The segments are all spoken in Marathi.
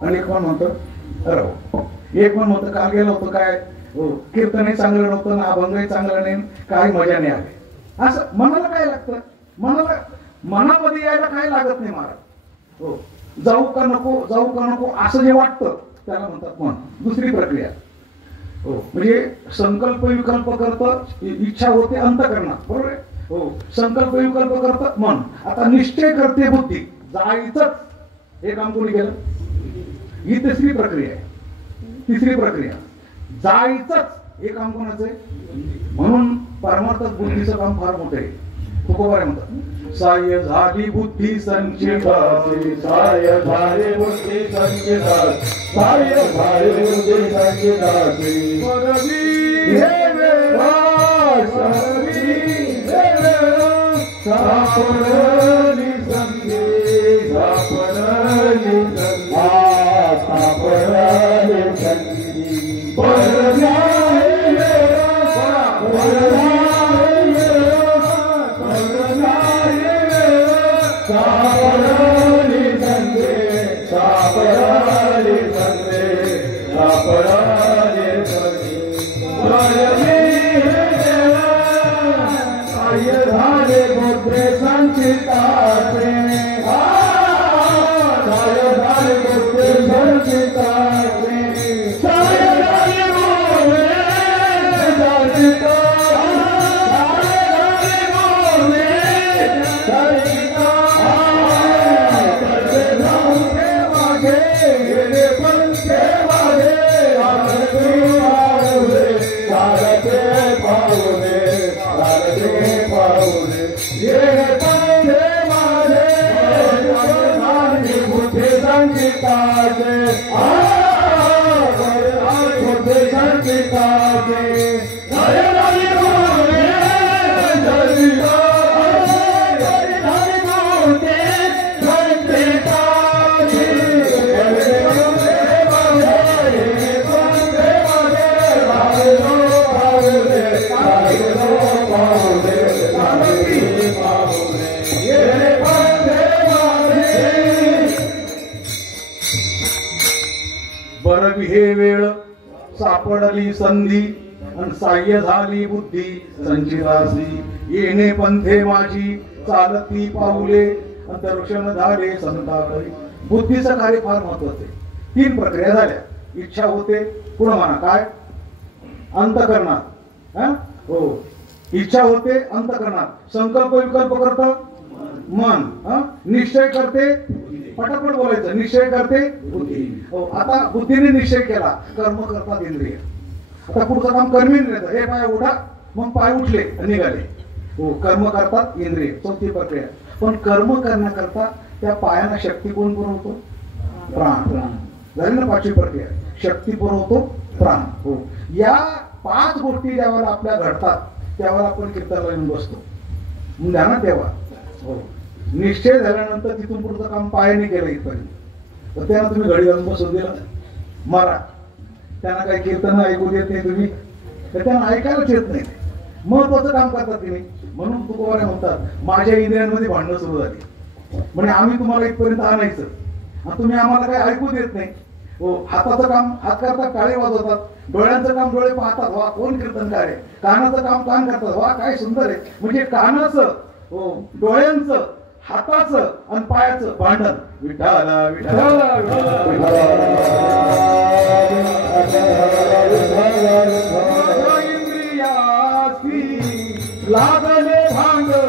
आणि एक मन म्हणतं राहू, एक मन म्हणतं काल गेलं होतं काय कीर्तनही चांगलं नव्हतं ना, अभंगही चांगलं नाही, काही मजा नाही आली. असं मनाला काय लागतं, मनामध्ये यायला काय लागत नाही महाराज. हो, जाऊ का नको असं जे वाटतं त्याला म्हणतात मन. दुसरी प्रक्रिया हो, म्हणजे संकल्प विकल्प करतं, इच्छा होते अंतःकरणात, बरोबर आहे. हो, संकल्प विकल्प करतं मन. आता निश्चय करते बुद्धी, जायचंच, हे काम कोणी केलं. ही तिसरी प्रक्रिया आहे. तिसरी प्रक्रिया जायचंच, हे काम कोणाचं आहे. म्हणून परमार्थ बुद्धीचं काम फार मोठं आहे. तुकोबा म्हणतात साय झाली बुद्धी संचिताची, साय झाली बुद्धी संचिताची, साय झाली बुद्धी संचिताची. परवी हे वेळा सापडली संधी, सापडली संधी, सापडली संधी. परवी सापडली संधी, सापडली संधी, सापडली संधी. साय झाले बुद्धे संचिताचे, साय झाले बुद्धे संचिताचे, साय झाले बुद्धे संचिताचे, हे वेळ सापडली संधी, आणि साह्य झाली बुद्धी संचितासी. येणे पंथे माझी चालती पाऊले, अंतरक्षण झाले संताकरी. बुद्धीचं कार्य फार महत्वाचं आहे. 3 प्रक्रिया झाल्या. इच्छा होते पुढे म्हणा काय अंतःकरणात. हो, इच्छा होते अंतःकरणात, संकल्प विकल्प करतं मन, निश्चय करते, पटापट बोलायचं, निश्चय करते बुद्धी. हो, आता बुद्धीने निश्चय केला, कर्म करतात इंद्रिय. आता पुढचं काम कर्मेंद्रिय. हे पाय उठा, मग पाय उठले निघाले. हो, कर्म करतात इंद्रिय. चौथी प्रक्रिया. पण कर्म करण्याकरता त्या पायांना शक्ती कोण पुरवतो. प्राण. झाली ना 5वी प्रक्रिया. शक्ती पुरवतो प्राण. हो, या 5 गोष्टी ज्यावेळेला आपल्या घडतात त्यावेळेला आपण कीर्तनाला येऊन बसतो. ध्यानात ठेवा. हो, निश्चय झाल्यानंतर तिथून पुढचं काम पायाने केलं इथपर्यंत. तर त्यांना तुम्ही घडी घालून बसवून दिला मारा, त्यांना काही कीर्तन ऐकू देत नाही तुम्ही, तर त्यांना ऐकायलाच येत नाही. महत्वाचं काम करतात की नाही. म्हणून तुकोबाने म्हणतात माझ्या इंद्रियांमध्ये भांडणं सुरू झाली. म्हणजे आम्ही तुम्हाला इथपर्यंत आणायचं आणि तुम्ही आम्हाला काही ऐकू देत नाही. हो, हाताचं काम हात करतात, टाळे वाजवतात. डोळ्यांचं काम डोळे पाहतात, वा कोण कीर्तनकार आहे. कानाचं काम कान करतात, वा काय सुंदर आहे. म्हणजे कानाचं, हो, डोळ्यांचं, हाताचं आणि पायाचं भांडण. विठाला विठाला इंद्रियासी लागले भांडण.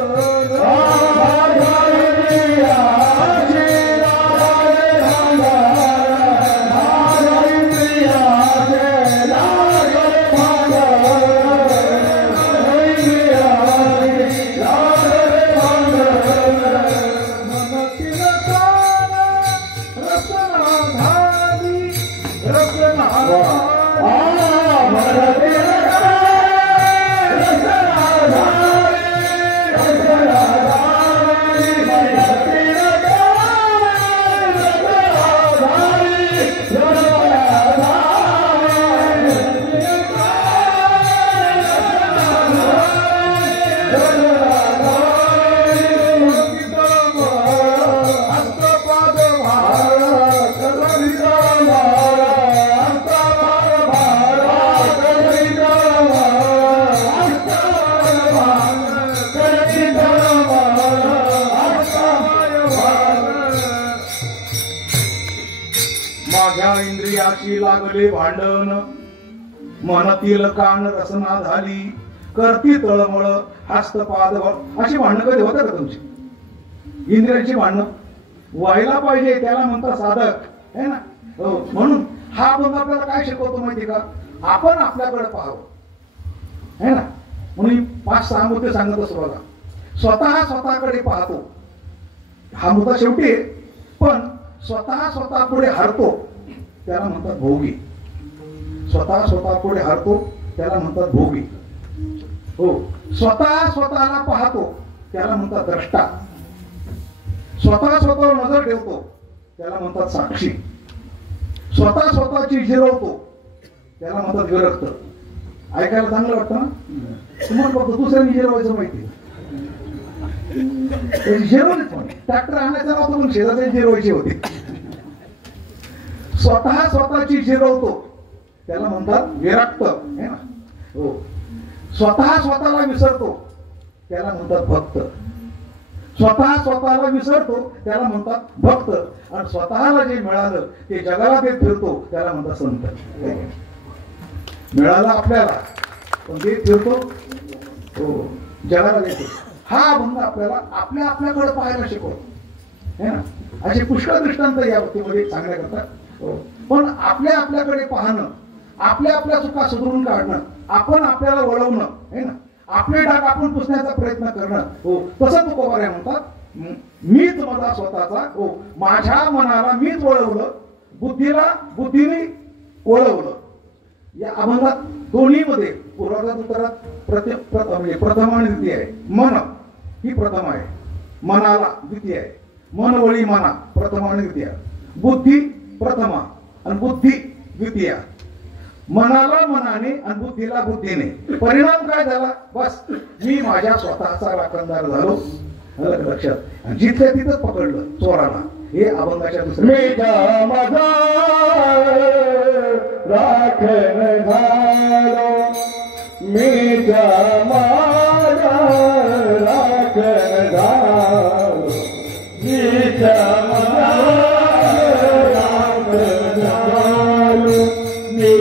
Hasta माझ्या इंद्रियाशी लागले भांडण, मनातील कान रसना झाली, करती तळमळ हस्तपाद अशी भांडणं कधी होतात का तुमची? इंद्रियांची भांडणं व्हायला पाहिजे, त्याला म्हणतात साधक है ना. हो, म्हणून हा अभंग आपल्याला काय शिकवतो माहिती का? आपण आपल्याकडे पाहावं है ना. म्हणून 5-6 मुद्दे सांगत असतो बघा. स्वतःकडे पाहतो हा मुद्दा शेवटी, पण स्वतः पुढे हरतो त्याला म्हणतात भोगी. स्वतः पुढे हरतो त्याला म्हणतात भोगी. हो, स्वतःला पाहतो त्याला म्हणतात द्रष्टा. स्वतःवर नजर ठेवतो त्याला म्हणतात साक्षी. स्वतःची जिरवतो त्याला म्हणतात विरक्त. ऐकायला चांगलं वाटतं ना. तुम्हाला फक्त दुसऱ्यांनी जिरवायचं माहिती, जिरवलेच पण ट्रॅक्टर आणायचा नव्हता, पण शेजारी जिरवायची होती. स्वतःची जिरवतो त्याला म्हणतात विरक्त है ना. हो, स्वतःला विसरतो त्याला म्हणतात भक्त. स्वतःला विसरतो त्याला म्हणतात भक्त. आणि स्वतःला जे मिळालं ते जगाला देत फिरतो त्याला म्हणतात संत. मिळालं आपल्याला पण देत फिरतो, हो, जगाला देतो. हा अभंग आपल्याला आपल्याकडे पाहायला शिकवतो है ना. असे पुष्कळ दृष्टांत या बाबतीमध्ये सांगण्याकरता. हो, पण आपल्याकडे पाहणं, आपल्या चुका सुधारून काढणं, आपण आपल्याला वळवणं है ना, आपले डाग आपण पुसण्याचा प्रयत्न करणं. हो, तसं तुकोबाराय म्हणतात, मीच माझा स्वतःचा. हो, माझ्या मनाला मीच वळवलं, बुद्धीने वळवलं. या अभंगात दोन्हीमध्ये पूर्वार्धात उत्तरात म्हणजे प्रथम आणि द्वितीय आहे. मन ही प्रथम आहे, मनाला द्वितीय आहे. मन वळी मना प्रथम आणि द्वितीय, बुद्धी प्रथमा आणि बुद्धी द्वितीय. मनाला मनाने आणि बुद्धीला बुद्धीने. परिणाम काय झाला? बस मी माझ्या स्वतःचा राखणदार झालो. लक्षात, जिथल्या तिथं पकडलं चोराला. हे अभंगाच्या दुसऱ्या माझा राखण झालो, मी माझा राखण झालो, मी माझा राखण झालो, मी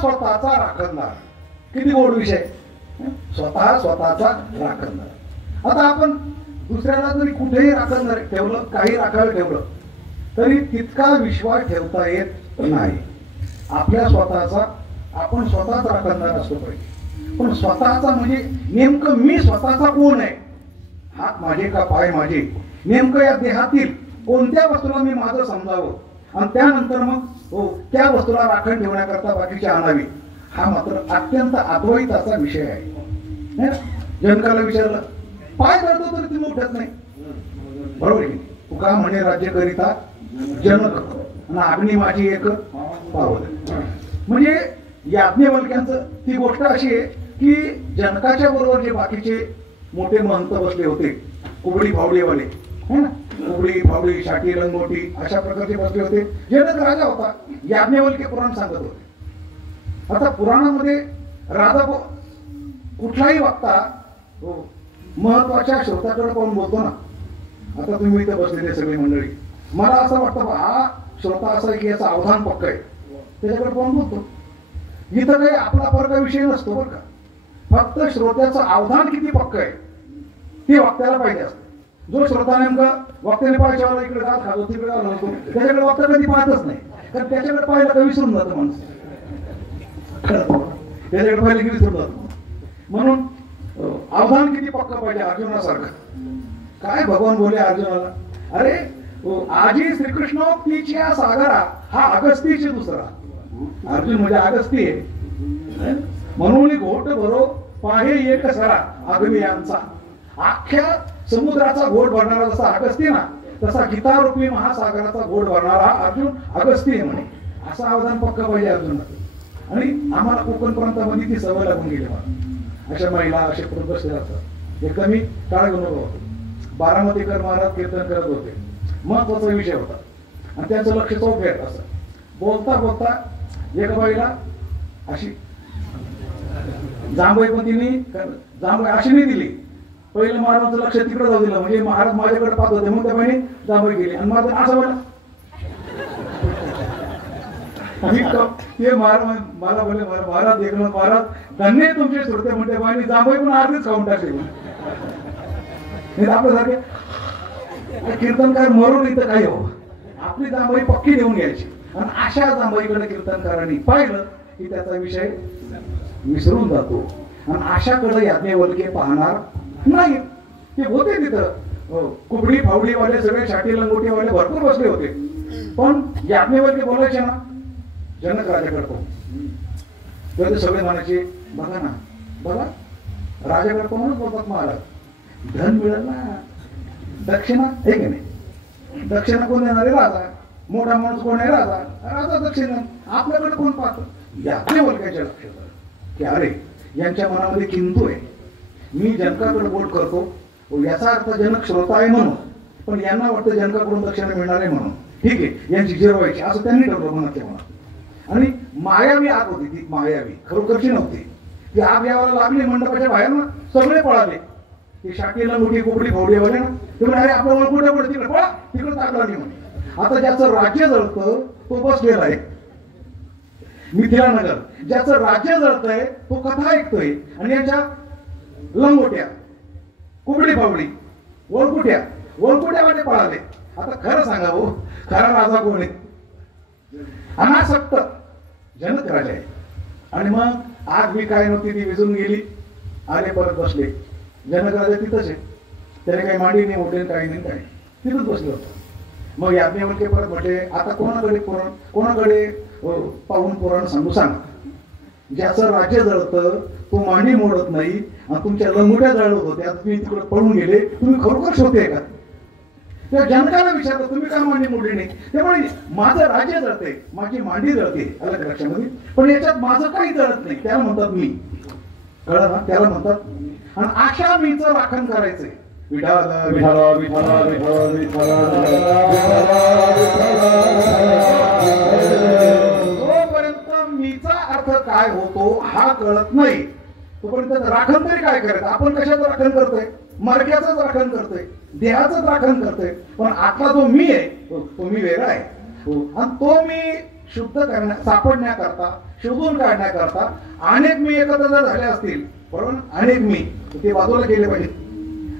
स्वतःचा राखणदार. किती गोड विषय. स्वतःचा राखणदार. आता आपण दुसऱ्याला जरी कुठेही राखणदार ठेवलं, काही राखायला ठेवलं तरी तितका विश्वास ठेवता येत नाही. आपल्या स्वतःचा आपण स्वतःच राखणदार असतो पाहिजे. पण स्वतःचा म्हणजे नेमकं मी स्वतःचा कोण आहे? हात माझे का पाय माझे? नेमकं या देहातील कोणत्या वस्तूला मी माझं समजावं आणि त्यानंतर मग हो त्या वस्तूला राखण ठेवण्याकरता बाकीची आणावी. हा मात्र अत्यंत अद्वैताचा विषय आहे. जनकाला विचारलं, पाय धरतो तरी तुम्ही उठत नाही. बरोबर आहे. तुका म्हणे राज्य करिता जनक आणि अग्नी माझी एक पावल. म्हणजे याज्ञवल्क्यांचं ती गोष्ट अशी आहे की जनकाच्या बरोबर जे बाकीचे मोठे महंत बसले होते, कुबडी फावडीवाले है ना, कुबडी फावडी शाटी लंगोटी अशा प्रकारचे बसले होते. जनक राजा होता, याज्ञवल्क्य पुराण सांगत होते. आता पुराणामध्ये राजा कुठलाही वक्ता हो महत्वाच्या श्रोत्याकडे पाहून बोलतो ना. आता तुम्ही इथे बसलेले सगळी मंडळी, मला असं वाटतं हा श्रोता असा आहे की याचा अवधान पक्क आहे, त्याच्याकडे पाहून बोलतो. इथं काही आपला फरक विषय नसतो बरं का. फक्त श्रोत्याचं अवधान किती पक्क आहे ते वक्त्याला पाहिजे असतं. जो श्रोता नेमका वक्त्याने पाहायच्या इकडे जात खातो तिकडे घालतो त्याच्याकडे वक्ता कधी पाहतच नाही, कारण त्याच्याकडे पाहिलं का विसरून जातं माणूस, त्याच्याकडे पाहिलं की विसरून जातो. म्हणून अवधान किती पक्क पाहिजे अर्जुनासारखं. काय भगवान बोले अर्जुनाला, अरे आजी श्रीकृष्णोक्तीच्या सागरा हा अगस्तीची दुसरा. अर्जुन म्हणजे अगस्ती आहे. म्हणून घोट भरो पाहे एक सरा अग्नियांचा. अख्ख्या समुद्राचा घोट भरणारा जसा अगस्ती ना, तसा गीतारूपी महासागराचा घोट भरणारा अर्जुन अगस्ती आहे म्हणे. असा अवधान पक्का पाहिजे अर्जुनाचं. आणि आम्हाला कोकण प्रांतामध्ये ती सवय लागून गेली. मला अशा महिला असे पुरुष बसले असतात. एकदा मी टाळगुणवर होतो, बारामतीकर महाराज कीर्तन करत होते. महत्वाचा विषय होता आणि त्यांचं लक्ष चौफेर असं. बोलता बोलता एका बाईला अशी जांभई पण तिने जांभई अशी नाही दिली. पहिलं महाराजांचं लक्ष तिकडे जाऊ दिलं, म्हणजे महाराज माझ्याकडे पाहत होते. मग त्या बाईने जांभई गेली आणि महाराज असं बोला ते महाराज मला बोलले, महाराज देखणं महाराज धन्य तुमचे श्रोते म्हणते बाईने जांभई पण अर्धीच खाऊन टाकली. आपल्यासारखे कीर्तनकार मरून इथं काय हो, आपली जांभई पक्की देऊन घ्यायची. आणि अशा जांभईकडे कीर्तनकारांनी पाहिलं की त्याचा विषय विसरून जातो. आणि अशाकडे याज्ञवल्क्य पाहणार नाही. ते होते तिथं कुबडी फावडीवाले सगळे छाटी लंगोटीवाले भरपूर बसले होते. पण याज्ञवल्क्य बोलायचे ना जनक राजाकडे तेव्हा ते सगळे म्हणायचे, बघा ना बघा राजाकडे म्हणून बोलतात महाराज, धन मिळेल ना, दक्षिणा हे की नाही. दक्षिणा कोण देणारे राजा, मोठा माणूस कोण आहे राजा, राजा दक्षिणा. आपल्याकडे कोण पाहतो. याज्ञवल्क्याच्या लक्षात की अरे यांच्या मनामध्ये किंतु आहे. मी जनकाकडे बोट करतो याचा अर्थ जनक श्रोता आहे म्हणून, पण यांना वाटतं जनकाकडून दक्षिणा मिळणार आहे म्हणून ठीक आहे यांची जिरवायची असं त्यांनी ठरवलं मनातल्या मनात. आणि मायावी आग होती ती, मायावी खरोखरची नव्हती ती. आग यावाला लागली मंडपाच्या बाहेर ना, सगळे पळाले. ती शाटीला मोठी कोकडी फोडलीवाले ना, ते म्हणे अरे आपल्याला कुठे पडत तिकडे पळा, तिकडे ताक लागली म्हणे. आता ज्याचं राज्य जळतं तो बसलेला आहे मिथिलानगर, ज्याचं राज्य जळतंय तो कथा ऐकतोय. आणि याच्या लंगोट्या कुबडी फावडी वळकुट्यामध्ये पळाले. आता खरं सांगा हो, खरा राजा कोण आहे? अनासक्त जनक राजा आहे. आणि मग आग बी काय नव्हती, ती विजून गेली. आले परत बसले. जनक राजा तिथंच आहे, त्याने काही मांडी नाही मोठे काही नाही काय, तिथंच बसले होतं. मग याज्ञवल्क्य परत म्हटले, आता कोणाकडे पाहून पुराण सांगू सांगा. ज्याचं राज्य जळतं तो मांडी मोडत नाही आणि तुमच्या लंगोट्या जळत होत्या, तुम्ही तिकडे पळून गेले, तुम्ही खरोखर श्रोते का? त्या जनकाला विचारलं तुम्ही काय मांडी मोडली नाही. त्यामुळे माझं राज्य जळते, माझी मांडी जळते अलग लक्षामध्ये, पण याच्यात माझं काही जळत नाही. त्याला म्हणतात मी, कळलं ना, त्याला म्हणतात. आणि अशा मीचं राखण करायचंय. विठाला विठाला विठाला विठाला विठाला जोपर्यंत मीचा अर्थ काय होतो हा कळत नाही तोपर्यंत राखण तरी काय करायचं. आपण कशाचं राखण करतोय? मर्क्याचंच राखण करतोय, देहाचंच राखण करतोय. पण आतला जो मी आहे तो मी वेगळा आहे. आणि तो मी शुद्ध सापडण्याकरता, शोधून काढण्याकरता अनेक मी एकत्र जर झाले असतील, बरोबर, अनेक मी ते बाजूला केले पाहिजे.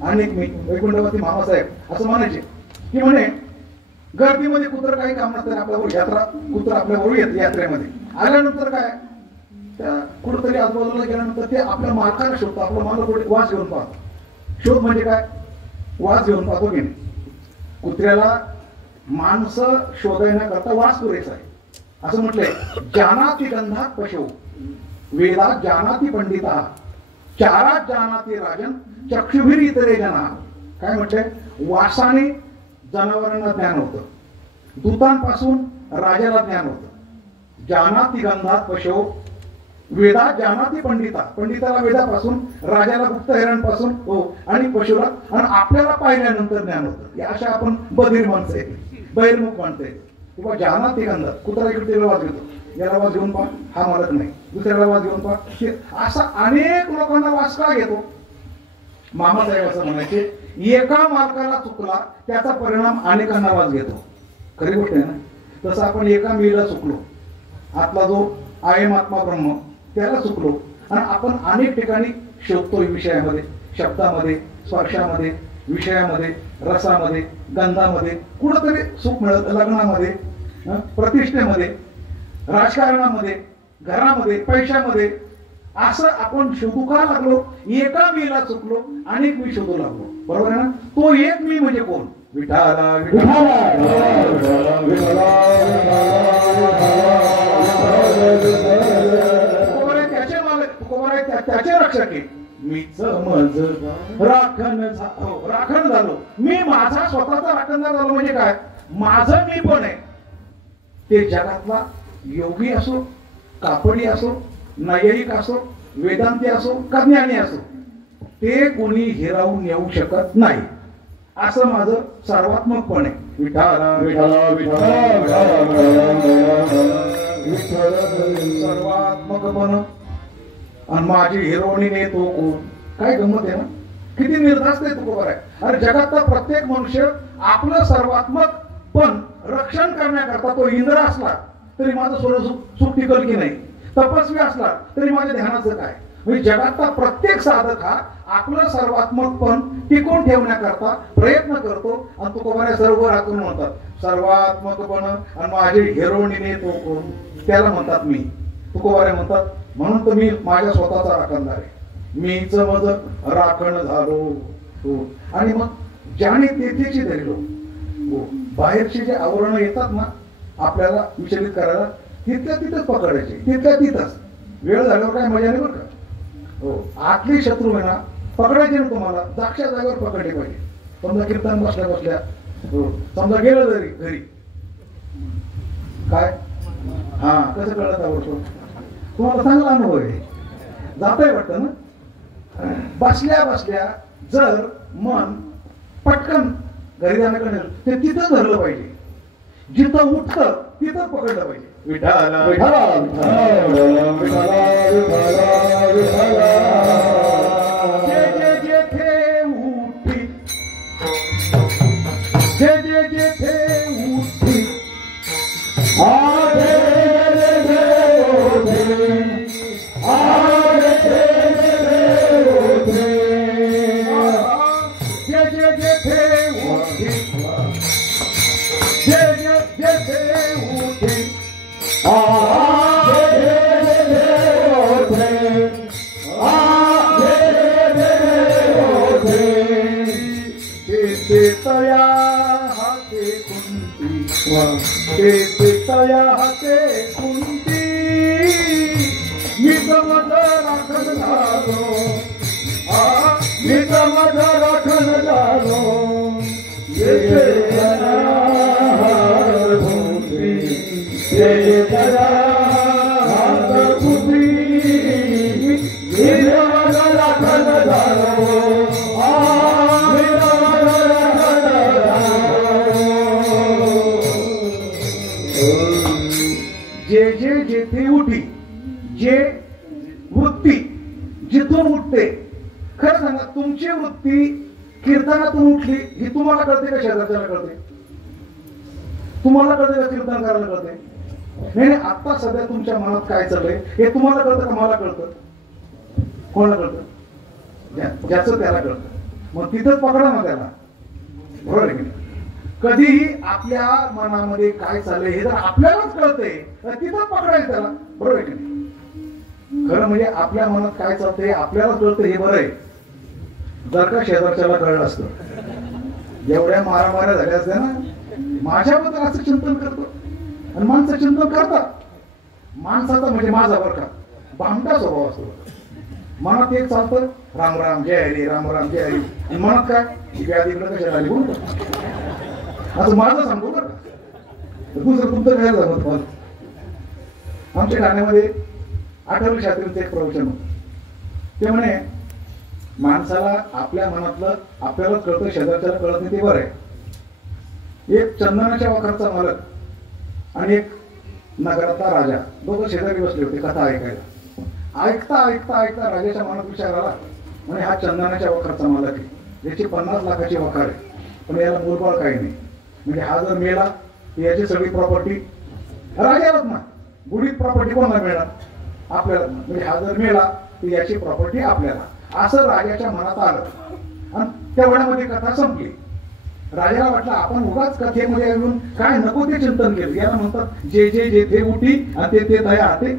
अनेक मी वैकुंठवती मामासाहेब असं म्हणायचे की म्हणे गर्दीमध्ये कुत्र काही काम नसतं आपल्यावर, यात्रा कुत्र आपल्यावर येते. यात्रेमध्ये आल्यानंतर काय, त्या कुठंतरी आजूबाजूला गेल्यानंतर ते आपल्या मालकाला शोधतो. आपला मालक कुठे वास घेऊन पाहतो. शोध म्हणजे काय, वास घेऊन पाहतो की नाही. कुत्र्याला माणसं शोधण्याकरता वास पुरेसा आहे. असं म्हटलंय, जानाती गंधात पशु वेदात जानाती पंडिता चारात जानाती राजन चक्षुभिर इतरे जना. काय म्हटलंय, वासाने जनावरांना ज्ञान होतं, दूतांपासून राजाला ज्ञान होतं. जानाती गंधात पशु वेदात जानाती पंडिता, पंडिताला वेदापासून, राजाला गुप्तहेरांपासून हो, आणि पशुला आणि आपल्याला पाहिल्यानंतर ज्ञान होतं. या अशा आपण बधीर माणसं आहेत, बहिर्मुख माणसं आहेत. किंवा जानाती गंधात, कुत्रा इकडे वाज घेतो, याला वाज घेऊन पहा हा मालक नाही, दुसऱ्याला वाज घेऊन पहा. असा अनेक लोकांना वास का घेतो. मामासाहेब असं म्हणायचे, एका मालकाला चुकला त्याचा परिणाम अनेकांना वास घेतो. खरी गोष्ट आहे ना. तसं आपण एका मीला चुकलो, आतला जो आयम आत्मा ब्रह्म त्याला चुकलो, आणि आपण अनेक ठिकाणी शोधतोय विषयामध्ये, शब्दामध्ये, स्पर्शामध्ये, विषयामध्ये, रसामध्ये, गंधामध्ये, कुठंतरी सुख मिळत, लग्नामध्ये, प्रतिष्ठेमध्ये, राजकारणामध्ये, घरामध्ये, पैशामध्ये. असं आपण शोधू का लागलो? एका मीला चुकलो, अनेक मी शोधू लागलो. बरोबर आहे ना? तो एक मी म्हणजे कोण? विठाला विठाला त्याचे मालक, त्याचे रक्षक आहे. मीच मज राखण झालो. मी माझा स्वतःचा राखणदार झालो. म्हणजे काय? माझं मी पण आहे. ते जगातला योगी असो, कापडी असो, नैयायिक असो, वेदांती असो, का ज्ञानी असो, ते कोणी हिरावून येऊ शकत नाही. असं माझं सर्वात्मकपण आहे. विठाला विठाला विठाला सर्वात्मकपण. आणि माझी हिरोणीने तो कोण? काय गंमत आहे ना? किती निर्धास्त आहे तो आहे. अरे जगातला प्रत्येक मनुष्य आपलं सर्वात्मक पण रक्षण करण्याकरता, तो इंद्र असला तरी माझं सोनं सुख टिकल की नाही, तपस्वी असला तरी माझ्या ध्यानाचं काय. म्हणजे जगातला प्रत्येक साधक हा आपलं सर्वात्मक पण टिकून ठेवण्याकरता प्रयत्न करतो. आणि तुकोबाऱ्या सर्व राखून म्हणतात सर्वात्मकपण. आणि माझी हिरोणीने तो कोण? त्याला म्हणतात मी. तुकोबाऱ्या म्हणतात म्हणून तर मी माझ्या स्वतःचा राखणदार आहे. मीच मज राखण झालो. आणि मग ज्याने तेथेची धरलो. बाहेरचे जे आवरण येतात ना आपल्याला विचलित करायला, तिथल्या तिथंच पकडायचे, तिथल्या तिथंच. वेळ झाल्यावर काय मजा नाही बरं का. हो, आतली शत्रू आहे ना पकडायचे ना तुम्हाला, जागच्या जागेवर पकडले पाहिजे. समजा कीर्तन बसल्या बसल्या, हो समजा गेलं जरी घरी, काय हा कसं कळत आवडतो तुम्हाला? चांगला अनुभव आहे, जाताय वाटतं ना. बसल्या बसल्या जर मन पटकन घरी जाण्याकडे ते तिथं धरलं पाहिजे. जिथं उठतं तिथं पकडलं पाहिजे. विठाला विठाला जेथे उठी, जेथे उठी तया हाते कुंती. मी समज राखण झालो, मी समज राखण झालो. जेथे उठी, जे वृत्ती जिथून उठते. खरं सांगा तुमची वृत्ती कीर्तनातून उठली ही तुम्हाला कळते का शेजारच्याला कळते? तुम्हाला कळते का कीर्तन करायला कळते? नाही नाही, आता सध्या तुमच्या मनात काय चाललंय हे तुम्हाला कळतं का मला कळतं? कोणाला कळतं? ज्याचं त्याला कळतं. मग तिथंच पकडा ना त्याला. बरोबर आहे की नाही? कधीही आपल्या मनामध्ये काय चाललंय हे जर आपल्यालाच कळतंय तर तिथंच पकडायचं त्याला. बरोबर आहे की नाही? खरं म्हणजे आपल्या मनात काय चालतंय आपल्यालाच कळतं हे बरं आहे. जर का शेजारच्याला कळलं असतं, एवढ्या मारामाऱ्या झाल्या असत्या ना. माझ्याबद्दल असं चिंतन करतो आणि माणसं चिंतन करतात. माणसाचा म्हणजे माझा बरं का भामटा स्वभाव असतो. मनात एक चालतं राम राम जय हरी, राम राम जय हरी. आणि मनात काय व्याधीकडे कशाला आली बोलतो असं माझं सांगतो बरं का. दुसरं तुमचं काय झालं तुम्हाला? आमच्या गाण्यामध्ये 18व्या शास्त्रीचं एक प्रवचन होतं. ते म्हणे माणसाला आपल्या मनातलं आपल्याला कळतं, शेजारच्याला कळत नाही ते बरं आहे. एक चंदनाच्या वाखारचा मालक आणि एक नगरातला राजा दोघं शेजारी बसले होते कथा ऐकायला. ऐकता ऐकता ऐकता राजाच्या मनात विचार आला, म्हणे हा चंदनाच्या वाखारचा मालक आहे, याची 50 लाखाची वखार आहे, पण याला मूलबाळ काही नाही. म्हणजे हा जर मेला याची सगळी प्रॉपर्टी राजालाच ना, बुडीत प्रॉपर्टी कोणाला मिळणार? आपल्याला. म्हणजे हा जर मेला तर याची प्रॉपर्टी आपल्याला, असं राजाच्या मनात आलं आणि तेवढ्यामध्ये कथा संपली. राजाला वाटलं आपण उगाच कथेमध्ये येऊन काय नको ते चिंतन केलं. याला म्हणतात जे जे जेथे उठी आणि ते दया हाते.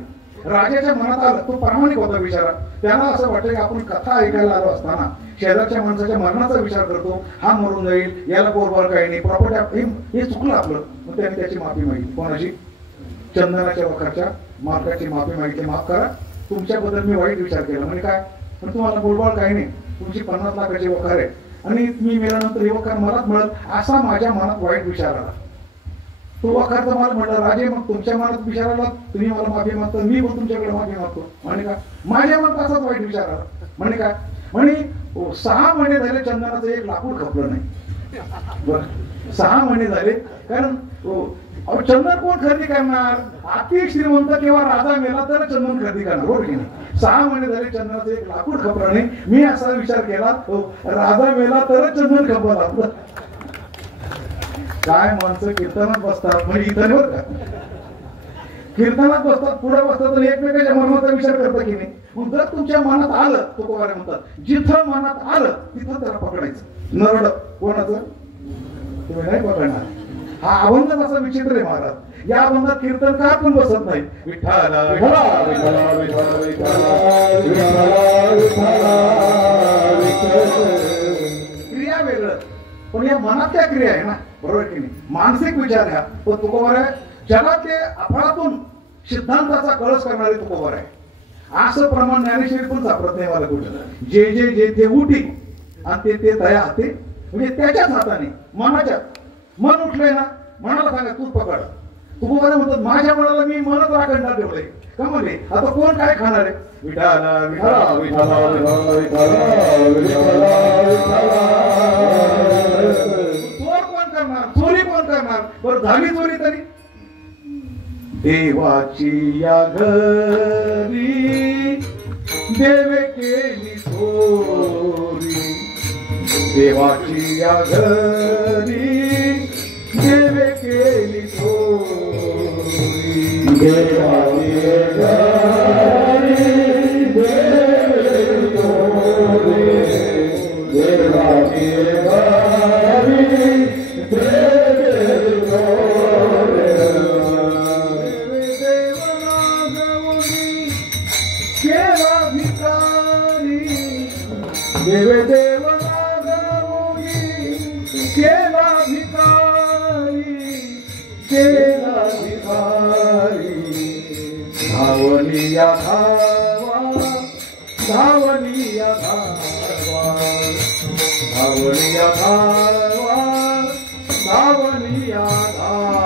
राजाच्या मनात आलं, तो प्रामाणिक होता विचारा. त्याला असं वाटलं की आपण कथा ऐकायला आलो असताना शेजारच्या माणसाच्या मरणाचा विचार करतो, हा मरून जाईल, याला पोरबाळ काही नाही, प्रॉपर्टी हे चुकलं आपलं. मग त्याने त्याची माफी मागितली. कोणाची? चंदनाच्या वखारच्या मालकाची माफी मागितली. माफ करा, तुमच्याबद्दल मी वाईट विचार केला. म्हणजे काय? पण तुम्हाला पोरबाळ काही नाही, तुमची 50 लाखाची वखार आहे आणि मी मेल्यानंतर हे वखार मलाच मिळत, असा माझ्या मनात वाईट विचार आला. तो वखारचा मला म्हटलं, राजे मग तुमच्या मनात विचार आला, तुम्ही मला माफी मागता, मी पण तुमच्याकडे माफी मागतो. म्हणे का? माझ्या मनात असाच वाईट विचार आला. म्हणे काय? म्हणे 6 महिने झाले चंदनाचं एक लाकूड खपलं नाही. बर, 6 महिने झाले. कारण चंदन कोण खरेदी करणार? अति श्रीमंत किंवा राजा मेला तर चंदन खरेदी करणार, बरोबर की नाही? 6 महिने झाले चंदनाचं एक लाकूड खपलं नाही. मी असा विचार केला, राजा मेला तरच चंदन खपल आपलं. काय माणसं कीर्तनात बसतात, म्हणजे इथं बरं का, कीर्तनात बसतात, पुढे बसतात आणि एकमेकाच्या मनाचा विचार करतात की नाही. मग जर तुमच्या मनात आलं, तुकोबारे म्हणतात, जिथं मनात आलं तिथं त्याला पकडायचं. नरड कोणाचं? तुम्ही नाही पकडणार. हा अभंग असा विचित्र आहे महाराज. या अभंगात कीर्तनकार पण बसत नाही. विठ्ठला विठ्ठला विठ्ठला विठ्ठला विठ्ठला. क्रिया वेगळं, पण या मनातल्या क्रिया आहे ना, बरोबर की नाही? मानसिक विचार ह्या. पण तुकोबारे जगातले अफळातून सिद्धांताचा कळस करणारे तुकोबार आहे. असं प्रमाण ज्ञानेश्वरी पण सापडत नाही मला कुठं. जे जे जेथे उठी आणि ते दया हाते, म्हणजे त्याच्याच हाताने, मनाच्या. मन उठलंय ना, मनाला सांगा तूच पकड. तुकोबारे म्हणतात माझ्या मनाला मी मनच राखणार ठेवलंय का? म्हणजे आता कोण काय खाणार आहे? विठाला विठाला विठाला चोर कोण करणार? चोरी कोण करणार? बरं झाली चोरी तरी देवाची या घरी देवे केली चोरी. देवाची या घरी देवे केली चोरी. देवाची घरी देवे चोरी. देवाची घरी देवे चोरी. केला भिकारी देवे देव नागवली. केला भिकारी केला भिकारी. धावली या धावा धावली या धावा धावली या धावा धावली या धावा.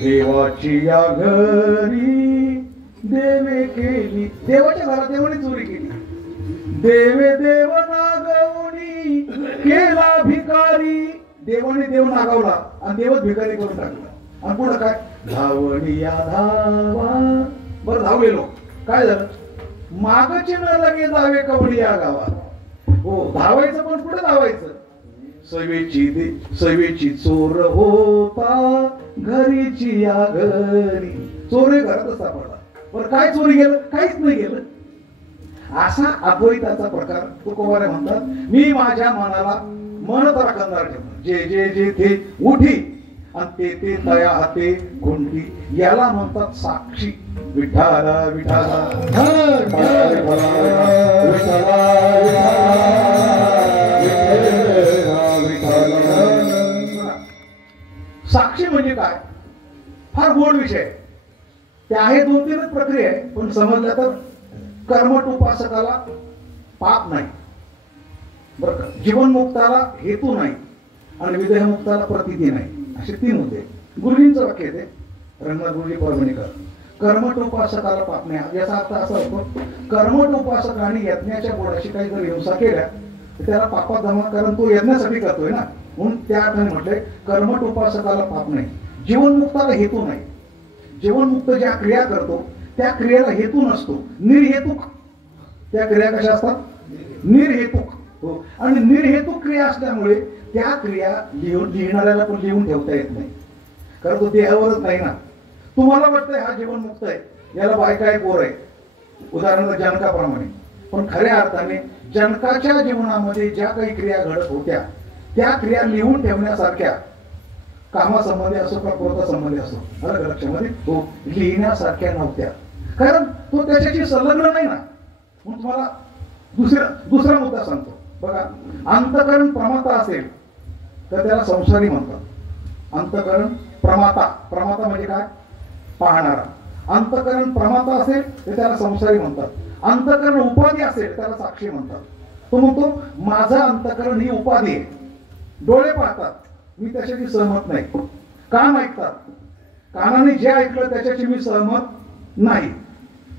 देवाची या घरी देवे केली. देवाच्या घरात देवाने चोरी केली. देवे देव नागवणी केला भिकारी. देवाने देव नागवला आणि देवच भिकारी करून टाकला. आणि पुढं काय? धावणी या धावा. बरं धावलेलो काय झालं? मागचे न लगे जावे कवडी या गावात. हो धावायचं, पण पुढे धावायचं. सवेची चोर होता घरीची या घरी. चोर घरातच सापडला. बरं काय चोरी गेलं? काहीच नाही गेलं. असा अद्वैताचा प्रकार तुकोबारे म्हणतात. मी माझ्या मनाला मनच राखणार ठेवणार. जे जे जे ते उठी आणि ते दया हाते गुंठी. याला म्हणतात साक्षी. विठाला विठाला साक्षी म्हणजे काय? फार गोड विषय. ते आहे 2-3 प्रक्रिया आहे, पण समजल्या तर कर्मठ उपासकाला पाप नाही, बरं का. जीवनमुक्ताला हेतू नाही आणि विदेहमुक्ताला प्रतिती नाही. असे 3 होते. गुरुजींचं वाक्य आहे ते, रंगनाथ गुरुजी परभणीकर. कर्मठ उपासकाला पाप नाही. याचा अर्थ असा होतो, कर्मठ उपासकाने यज्ञाच्या गोडाशी काही जर हिंसा केल्या तर त्याला पापात जमा, कारण तो यज्ञासाठी करतोय ना, म्हणून त्या अर्थाने म्हटलंय कर्मठ उपासकाला पाप नाही. जीवनमुक्ताला हेतू नाही. जीवनमुक्त ज्या क्रिया करतो त्या क्रियेला हेतू नसतो, निर्हेतुक त्या क्रिया कशा असतात, निर्हेतुक. हो, आणि निर्हेतुक क्रिया असल्यामुळे त्या क्रिया लिहिणाऱ्याला पण लिहून ठेवता येत नाही, कारण तो देहावरच नाही ना. तुम्हाला वाटतंय हा जीवनमुक्त आहे, याला बायका आहे, पोर आहे, उदाहरणार्थ जनकाप्रमाणे, पण खऱ्या अर्थाने जनकाच्या जीवनामध्ये ज्या काही क्रिया घडत होत्या त्या क्रिया लिहून ठेवण्यासारख्या, कामासंबंधी असो का क्रोधासंबंधी असो, अलग लक्षामध्ये हो, लिहिण्यासारख्या नव्हत्या, कारण तो त्याच्याशी संलग्न नाही ना. म्हणून तुम्हाला दुसरा मुद्दा सांगतो बघा. अंतकरण प्रमाता असेल तर त्याला संसारी म्हणतात. अंतकरण प्रमाता, प्रमाता म्हणजे काय, पाहणारा. अंतकरण प्रमाता असेल तर त्याला संसारी म्हणतात. अंतकरण उपाधी असेल त्याला साक्षी म्हणतात. तो म्हणतो माझं अंतकरण ही उपाधी आहे, डोळे पाहतात, मी त्याच्याशी सहमत नाही. कान ऐकतात, कानाने जे ऐकलं त्याच्याशी मी सहमत नाही.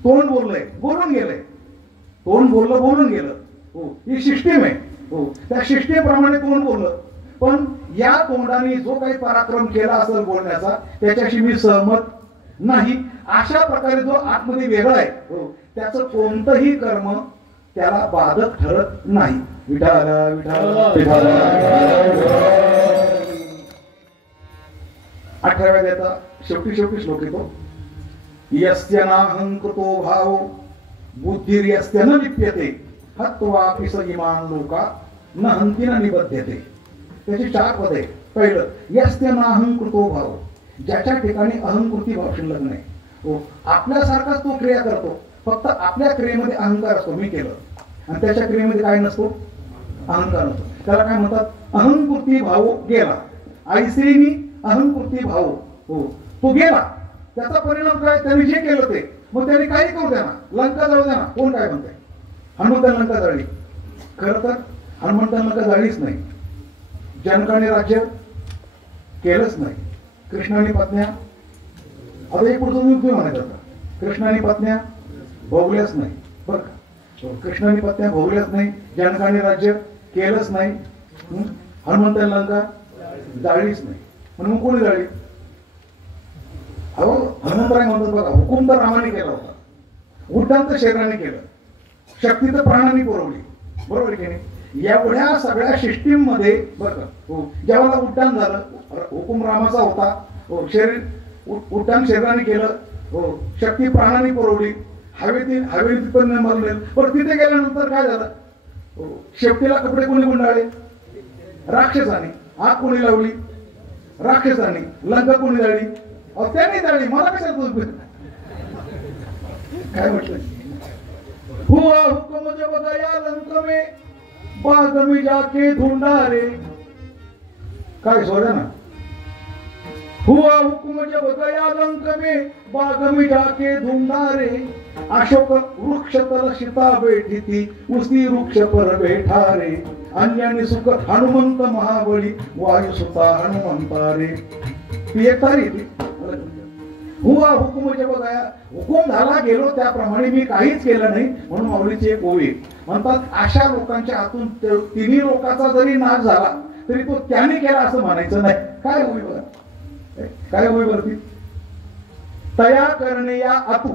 तोंड बोललंय, बोलून गेलंय, तोंड बोललं, बोलून गेलं. हो, ही सिस्टीम आहे. हो, त्या सिस्टीमप्रमाणे तोंड बोललं, पण या तोंडाने जो काही पराक्रम केला असेल बोलण्याचा त्याच्याशी मी सहमत नाही. अशा प्रकारे जो आतमध्ये वेगळा आहे, हो, त्याचं कोणतंही कर्म त्याला बाधक ठरत नाही. विठाला विठाला विठाला. 18व्या देता शेवटी श्लोक येतो. यस्य नाहंकृतो भाव बुद्धिर्यस्य न लिप्यते हत्वापि स इमान लोका न हंती न निबध्यते. त्याची 4 पदे. पहिलं, यस्य नाहंकृतो भाव, ज्याच्या ठिकाणी अहंकृती भाव शिल्लक नाही. हो, आपल्यासारखाच तो क्रिया करतो, फक्त आपल्या क्रियेमध्ये अहंकार असतो, मी केलं, आणि त्याच्या क्रियेमध्ये काय नसतो, अहंकार नसतो. त्याला काय म्हणतात, अहंकृती भाव गेला. आईश्रीनी अहंकृती भाव, हो, तो गेला. त्याचा परिणाम काय, त्याने जे केलं ते, मग त्याने काही करू द्या ना, लंका जाऊ द्या ना, कोण काय म्हणतंय. हनुमंताने लंका जाळली, खरं तर हनुमंताने लंका जाळलीच नाही. जनकाने राज्य केलंच नाही. कृष्णाने पत्न्या, आता एक पुढचं तुम्ही म्हणायचं आता, कृष्णाने पत्न्या भोगल्याच नाही, बरं का. कृष्णाने पत्न्या भोगल्याच नाही, जनकाने राज्य केलंच नाही, हनुमंताने लंका जाळलीच नाही. म्हणून मग कोणी जाळली. अहो, हनुमंतराय म्हणतात बघा, हुकूम तर रामाने केला होता, उड्डाण तर शरीराने केलं, शक्ती तर प्राणाने पुरवली, बरोबर की नाही. एवढ्या सगळ्या सिस्टीम मध्ये बरं का, हो, ज्यावेळेला उड्डाण झालं, हुकूम रामाचा होता, हो, उड्डाण शरीराने केलं, हो, शक्ती प्राणाने पुरवली, हवेतील पण मारले. पण तिथे गेल्यानंतर काय झालं, हो, शेपटीला कपडे कोणी गुंडाळले, राक्षसाने. आग कोणी लावली, राक्षसाने. लंका कोणी जाळली, त्याने जाळली. मला कशाला काय म्हटलं, हुआ हुक्म जब गया लंक में बाग में जाके ढूंढा रे. काय सोडा ना, हुआ हुक्म जब गया लंक में बाग में जाके ढूंढा रे. अशोक वृक्ष तर सीता बैठी थी, उसी वृक्ष पर बैठा रे. अन्याने सुखत हनुमंत महाबली, वायु सुता हनुमंता रे. ती एक तारी थी. हुआ हुकुम जब गया, हुकुम झाला, गेलो, त्याप्रमाणे मी काहीच केलं नाही. म्हणून माऊलीची एक ओवी म्हणतात, अशा लोकांच्या हातून तिन्ही लोकांचा जरी नाश झाला तरी तो त्याने केला असं म्हणायचं नाही. काय होई बघा, काय होई वरती, तया करणे या आतू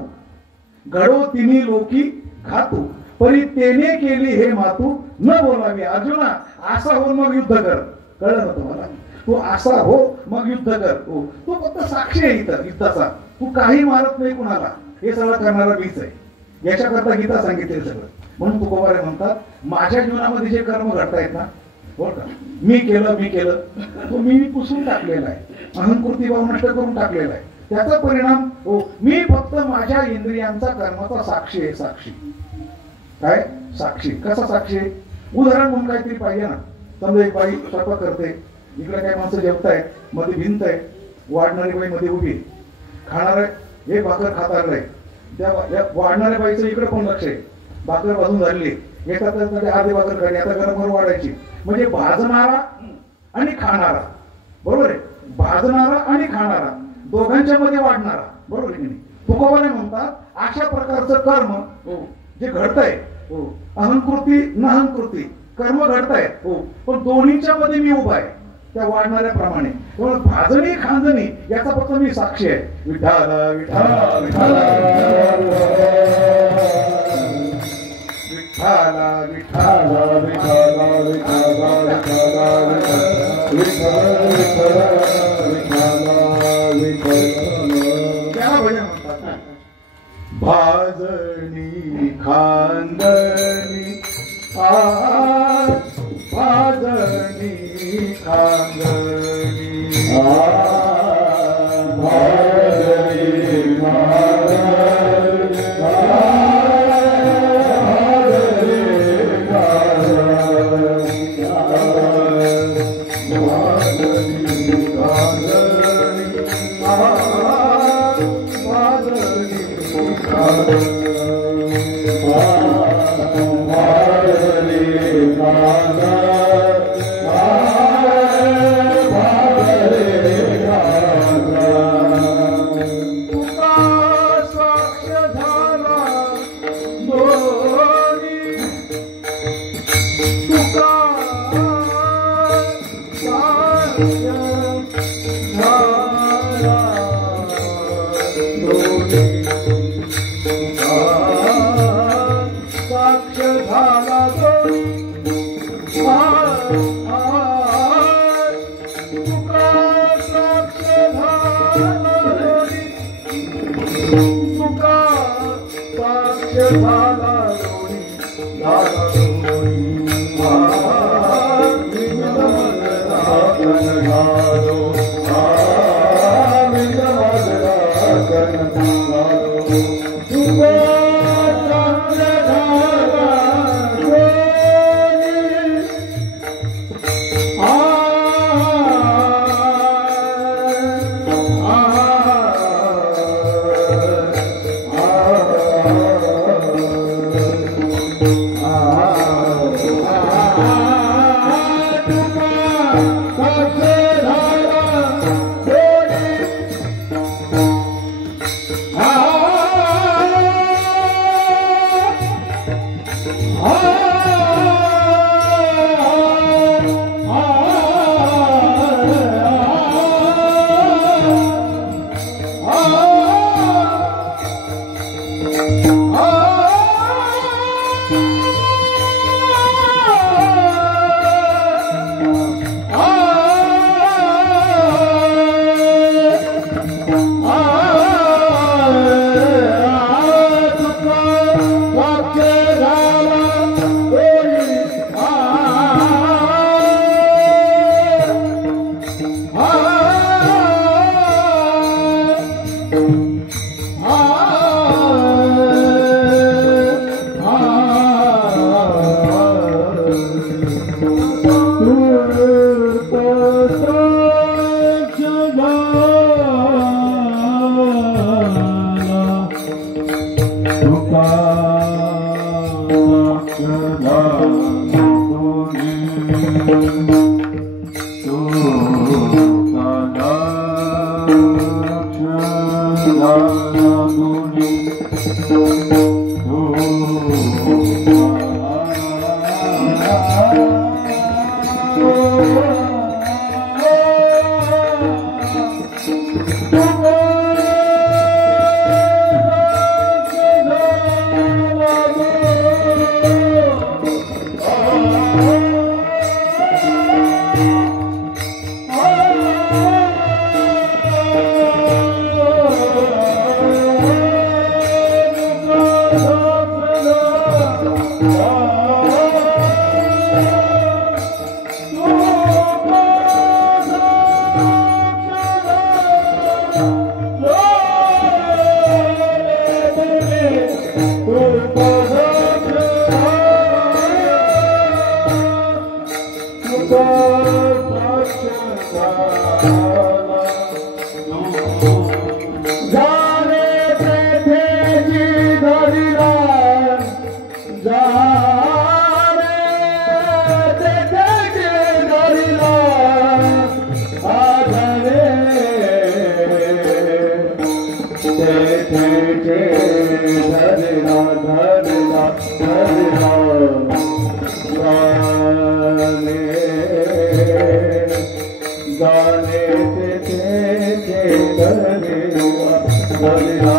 घडो तिन्ही लोकी घातू, परी तेने केली हे मातू न बोलावी. अर्जुना, असा हो मग युद्ध कर. कळलं ना तुम्हाला, तू असा हो मग युद्ध कर. हो, तू फक्त साक्षी आहे इथं युद्धाचा, तू काही मारत नाही कुणाला, हे सगळं करणारा मीच आहे. याच्याकरता गीता सांगितले सगळं. म्हणून तुकोबारे म्हणतात, माझ्या जीवनामध्ये जे कर्म घडतायत ना, हो का, मी केलं, तो मी पुसून टाकलेला आहे, अहंकृती भाव नष्ट करून टाकलेला आहे. त्याचा परिणाम, हो, मी फक्त माझ्या इंद्रियांचा कर्माचा साक्षी आहे. साक्षी काय, साक्षी. कसा साक्षी, उदाहरण म्हणून काहीतरी पाहिजे ना. समजा एक बाई स्वयंपाक करते, इकडे काही माणसं जेवतायत, मध्ये भिंत आहे, वाढणारी बाई मध्ये उभी, खाणार आहे, एक भाकर खात आलंय, त्या वाढणाऱ्या बाईचं इकडे पण लक्ष आहे. भाकर भाजून झालेली, एका आधी भाकर खाली, आता गरम गरम वाढायची. म्हणजे भाजणारा आणि खाणारा, बरोबर आहे, भाजणारा आणि खाणारा दोघांच्या मध्ये वाढणारा, बरोबर आहे की नाही. तुकोबाने म्हणतात अशा प्रकारचं कर्म हो जे घडतंय, हो अहंकृती नहंकृती कर्म घडतायत, हो पण दोन्हीच्या मध्ये मी उभा आहे त्या वाढणाऱ्या प्रमाणे. त्यामुळे भाजणी खांजणी याचा फक्त मी साक्षी आहे. विठाल विठाल विठाल विठाल विठाल त्याला भजन म्हणतात. भाजणी खांदणी भाजणी खांदणी जाने ते धरिला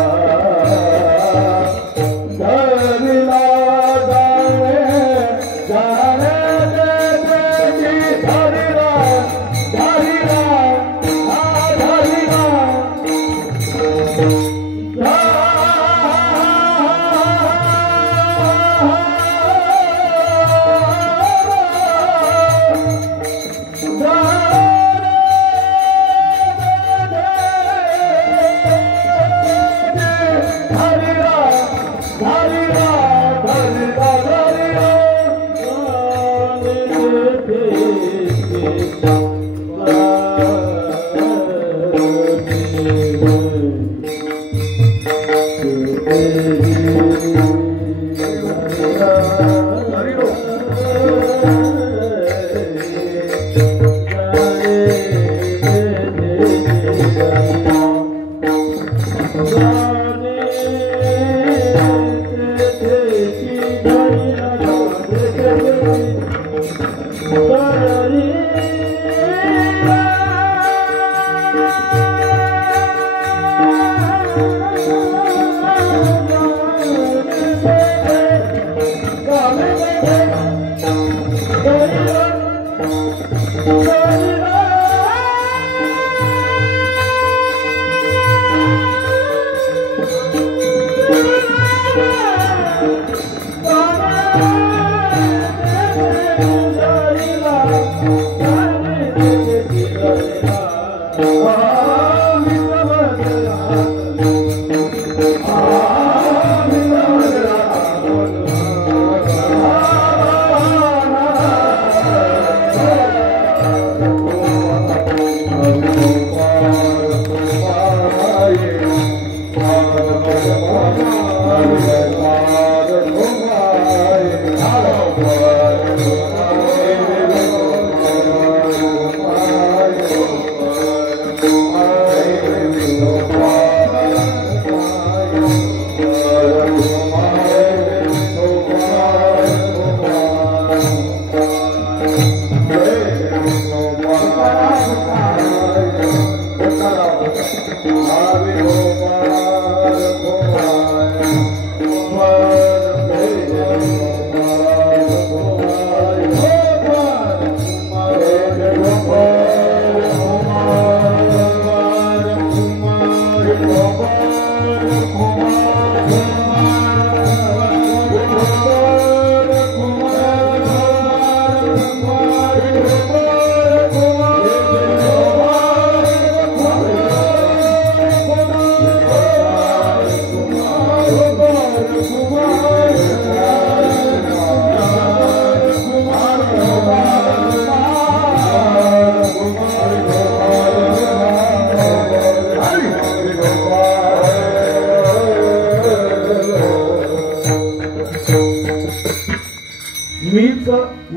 मीच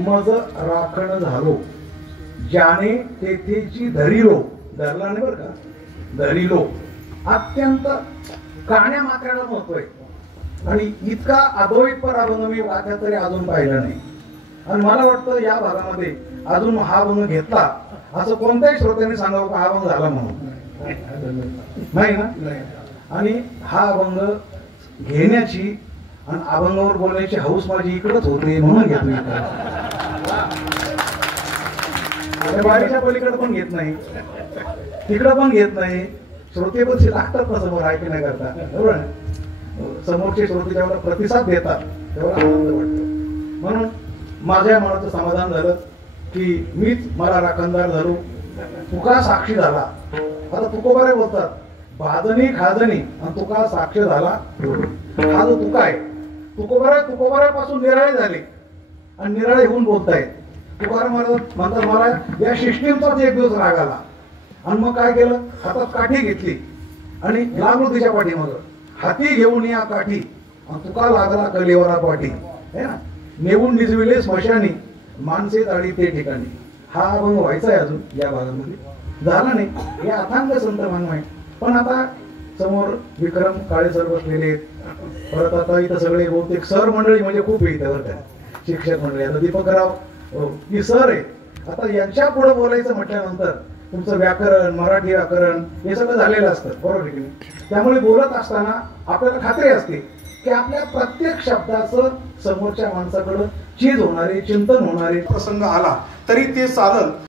मज राखण झालो ज्याने तेथेची धरिलो धरला नाही बरं का धरिलो अत्यंत काण्या मात्र्याला महत्व आहे आणि इतका अद्वैत पराभव मी वाचा तरी अजून पाहिलं नाही आणि मला वाटतं या भागामध्ये अजून हा भंग घेतला असं कोणत्याही श्रोत्याने सांगावं का हा भंग झाला म्हणून नाही ना आणि हा अभंग घेण्याची आणि अभंगावर बोलण्याची हौस माझी इकडच होते म्हणून घेतो बारीच्या पलीकडे पण घेत नाही तिकडं पण घेत नाही श्रोते पण लागतात ना समोर ऐकण्याकरता बरोबर समोरचे श्रोते जेव्हा प्रतिसाद देतात तेव्हा आनंद वाटतो म्हणून माझ्या मनाचं समाधान झालं की मीच मला राखणदार झालो तुका साक्षी झाला आता तुकोबारे बोलतात भाजणी खाजणी आणि तुका साक्ष झाला हा जो तुका आहे तुकोबाऱ्यापासून निराळे झाले आणि निराळे होऊन बोलतायत तुकाराम महाराज म्हणतात मला या सिस्टीमचाच एक दिवस राग आला आणि मग काय केलं हातात काठी घेतली आणि लागलो तिच्या पाठीमागं हाती घेऊन या काठी आणि तुका लागला कलेवरा पाठी है ना नेऊन निजविले स्मशानी माणसे ताडी ते ठिकाणी हा अभंग व्हायचा आहे अजून या भागामध्ये झाला नाही हे अथांग संत मानव आहे पण आता समोर विक्रम काळे सर बसलेले आहेत. परत आता इथं सगळे बहुतेक सर मंडळी म्हणजे खूप आहे इथं बरं का, शिक्षक मंडळी. आता दीपकराव ही सर आहे. आता यांच्या पुढे बोलायचं म्हटल्यानंतर तुमचं व्याकरण, मराठी व्याकरण हे सगळं झालेलं असतं, बरोबर आहे की नाही? त्यामुळे बोलत असताना आपल्याला खात्री असते की आपल्या प्रत्येक शब्दाचं समोरच्या माणसाकडं चीज होणारे, चिंतन होणारे प्रसंग आला तरी ते चालल.